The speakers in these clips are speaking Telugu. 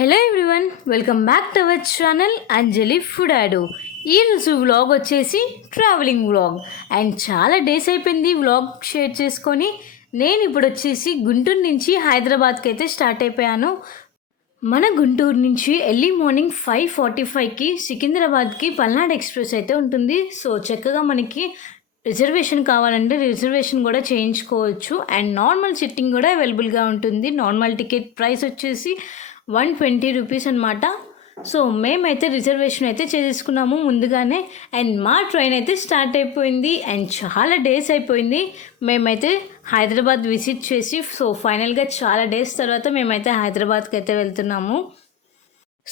Hello everyone, welcome back to our channel Anjali food ఆడో. ఈరోజు వ్లాగ్ వచ్చేసి ట్రావెలింగ్ వ్లాగ్. అండ్ చాలా డేస్ అయిపోయింది వ్లాగ్ షేర్ చేసుకొని. నేను ఇప్పుడు వచ్చేసి గుంటూరు నుంచి హైదరాబాద్కి అయితే స్టార్ట్ అయిపోయాను. మన గుంటూరు నుంచి ఎర్లీ మార్నింగ్ 5:45కి సికింద్రాబాద్కి పల్నాడు ఎక్స్ప్రెస్ అయితే ఉంటుంది. సో చక్కగా మనకి రిజర్వేషన్ కావాలంటే రిజర్వేషన్ కూడా చేయించుకోవచ్చు. అండ్ నార్మల్ సిట్టింగ్ కూడా అవైలబుల్గా ఉంటుంది. నార్మల్ టికెట్ ప్రైస్ వచ్చేసి 120 రూపీస్ అనమాట. సో మేమైతే రిజర్వేషన్ అయితే చేసేసుకున్నాము ముందుగానే. అండ్ మా ట్రైన్ అయితే స్టార్ట్ అయిపోయింది. అండ్ చాలా డేస్ అయిపోయింది మేమైతే హైదరాబాద్ విజిట్ చేసి. సో ఫైనల్గా చాలా డేస్ తర్వాత మేమైతే హైదరాబాద్కి అయితే వెళ్తున్నాము.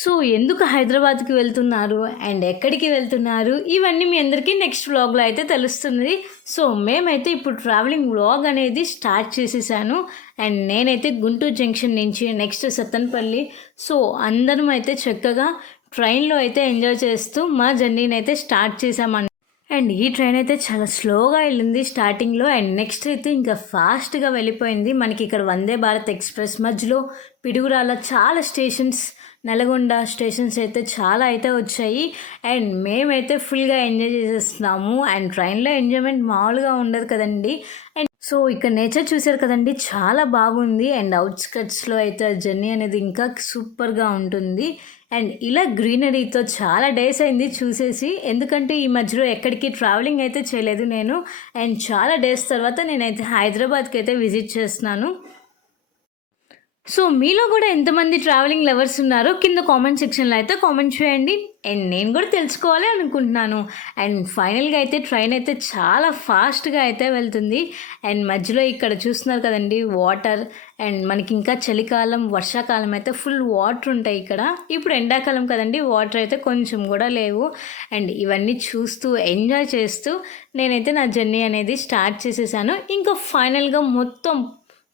సో ఎందుకు హైదరాబాద్కి వెళ్తున్నారు అండ్ ఎక్కడికి వెళ్తున్నారు ఇవన్నీ మీ అందరికీ నెక్స్ట్ వ్లాగ్లో అయితే తెలుస్తుంది. సో మేమైతే ఇప్పుడు ట్రావెలింగ్ వ్లాగ్ అనేది స్టార్ట్ చేసేసాను. అండ్ నేనైతే గుంటూరు జంక్షన్ నుంచి నెక్స్ట్ సత్తెనపల్లి. సో అందరం అయితే చక్కగా ట్రైన్లో అయితే ఎంజాయ్ చేస్తూ మా జర్నీని అయితే స్టార్ట్ చేసామన్నమాట. అండ్ ఈ ట్రైన్ అయితే చాలా స్లోగా వెళ్ళింది స్టార్టింగ్లో. అండ్ నెక్స్ట్ అయితే ఇంకా ఫాస్ట్గా వెళ్ళిపోయింది. మనకి ఇక్కడ వందే భారత్ ఎక్స్ప్రెస్ మధ్యలో పిడుగురాల చాలా స్టేషన్స్, నల్గొండ స్టేషన్స్ అయితే చాలా అయితే వచ్చాయి. అండ్ మేమైతే ఫుల్గా ఎంజాయ్ చేసేస్తున్నాము. అండ్ ట్రైన్లో ఎంజాయ్మెంట్ మామూలుగా ఉండదు కదండి. అండ్ సో ఇక్కడ నేచర్ చూసారు కదండి, చాలా బాగుంది. అండ్ అవుట్స్కట్స్లో అయితే జర్నీ అనేది ఇంకా సూపర్గా ఉంటుంది. అండ్ ఇలా గ్రీనరీతో చాలా డేస్ అయింది చూసేసి, ఎందుకంటే ఈ మధ్యలో ఎక్కడికి ట్రావెలింగ్ అయితే చేయలేదు నేను. అండ్ చాలా డేస్ తర్వాత నేనైతే హైదరాబాద్కి అయితే విజిట్ చేస్తున్నాను. సో మీలో కూడా ఎంతమంది ట్రావెలింగ్ లవర్స్ ఉన్నారో కింద కామెంట్ సెక్షన్లో అయితే కామెంట్ చేయండి. అండ్ నేను కూడా తెలుసుకోవాలి అనుకుంటున్నాను. అండ్ ఫైనల్గా అయితే ట్రైన్ అయితే చాలా ఫాస్ట్గా అయితే వెళ్తుంది. అండ్ మధ్యలో ఇక్కడ చూస్తున్నారు కదండి వాటర్. అండ్ మనకి ఇంకా చలికాలం, వర్షాకాలం అయితే ఫుల్ వాటర్ ఉంటాయి ఇక్కడ. ఇప్పుడు ఎండాకాలం కదండి, వాటర్ అయితే కొంచెం కూడా లేవు. అండ్ ఇవన్నీ చూస్తూ ఎంజాయ్ చేస్తూ నేనైతే నా జర్నీ అనేది స్టార్ట్ చేసేసాను. ఇంకా ఫైనల్గా మొత్తం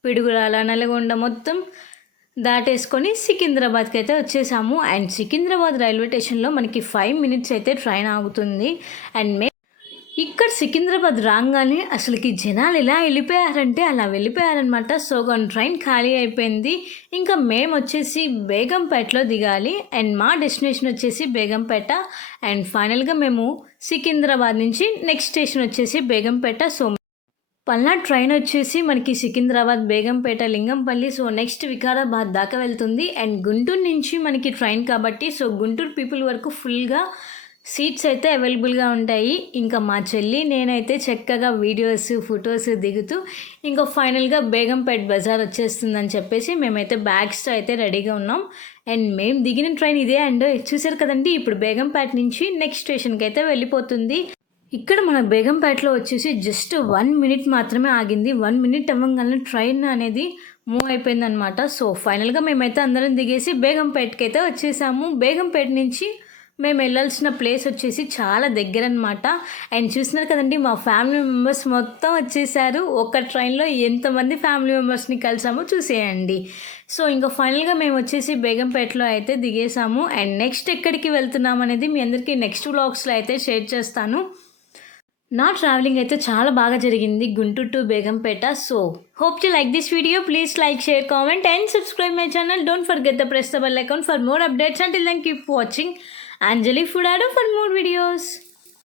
పిడుగురాల, నల్గొండ మొత్తం దాటేసుకొని సికింద్రాబాద్కి అయితే వచ్చేసాము. అండ్ సికింద్రాబాద్ రైల్వే స్టేషన్లో మనకి 5 మినిట్స్ అయితే ట్రైన్ ఆగుతుంది. అండ్ ఇక్కడ సికింద్రాబాద్ రాగానే అసలుకి జనాలు ఎలా వెళ్ళిపోయారంటే అలా వెళ్ళిపోయారనమాట. సో ట్రైన్ ఖాళీ అయిపోయింది. ఇంకా మేము వచ్చేసి బేగంపేటలో దిగాలి. అండ్ మా డెస్టినేషన్ వచ్చేసి బేగంపేట. అండ్ ఫైనల్గా మేము సికింద్రాబాద్ నుంచి నెక్స్ట్ స్టేషన్ వచ్చేసి బేగంపేట. సో పల్నాడు ట్రైన్ వచ్చేసి మనకి సికింద్రాబాద్, బేగంపేట, లింగంపల్లి, సో నెక్స్ట్ వికారాబాద్ దాకా వెళ్తుంది. అండ్ గుంటూరు నుంచి మనకి ట్రైన్ కాబట్టి సో గుంటూరు పీపుల్ వరకు ఫుల్గా సీట్స్ అయితే అవైలబుల్గా ఉంటాయి. ఇంకా మా చెల్లి నేనైతే చక్కగా వీడియోస్, ఫొటోస్ దిగుతూ ఇంకా ఫైనల్గా బేగంపేట బజార్ వచ్చేస్తుందని చెప్పేసి మేమైతే బ్యాగ్స్తో అయితే రెడీగా ఉన్నాం. అండ్ మేము దిగిన ట్రైన్ ఇదే. అండ్ చూసారు కదండి, ఇప్పుడు బేగంపేట నుంచి నెక్స్ట్ స్టేషన్కి అయితే వెళ్ళిపోతుంది. ఇక్కడ మన బేగంపేటలో వచ్చేసి జస్ట్ 1 మినిట్ మాత్రమే ఆగింది. 1 మినిట్ అవ్వగానే ట్రైన్ అనేది మూవ్ అయిపోయిందనమాట. సో ఫైనల్గా మేమైతే అందరం దిగేసి బేగంపేటకి అయితే వచ్చేసాము. బేగంపేట నుంచి మేము వెళ్ళాల్సిన ప్లేస్ వచ్చేసి చాలా దగ్గర అనమాట. అండ్ చూస్తున్నారు కదండి, మా ఫ్యామిలీ మెంబర్స్ మొత్తం వచ్చేసారు. ఒక ట్రైన్లో ఎంతమంది ఫ్యామిలీ మెంబర్స్ని కలిసామో చూసేయండి. సో ఇంకా ఫైనల్గా మేము వచ్చేసి బేగంపేటలో అయితే దిగేసాము. అండ్ నెక్స్ట్ ఎక్కడికి వెళ్తున్నాం అనేది మీ అందరికీ నెక్స్ట్ వ్లాగ్స్లో అయితే షేర్ చేస్తాను. నా ట్రావెలింగ్ అయితే చాలా బాగా జరిగింది Guntur to Begumpet. So hope you like this video. Please like, share, comment and subscribe my channel. Don't forget to press the bell icon for more updates. Until then, keep watching Anjali Food Addo for more videos.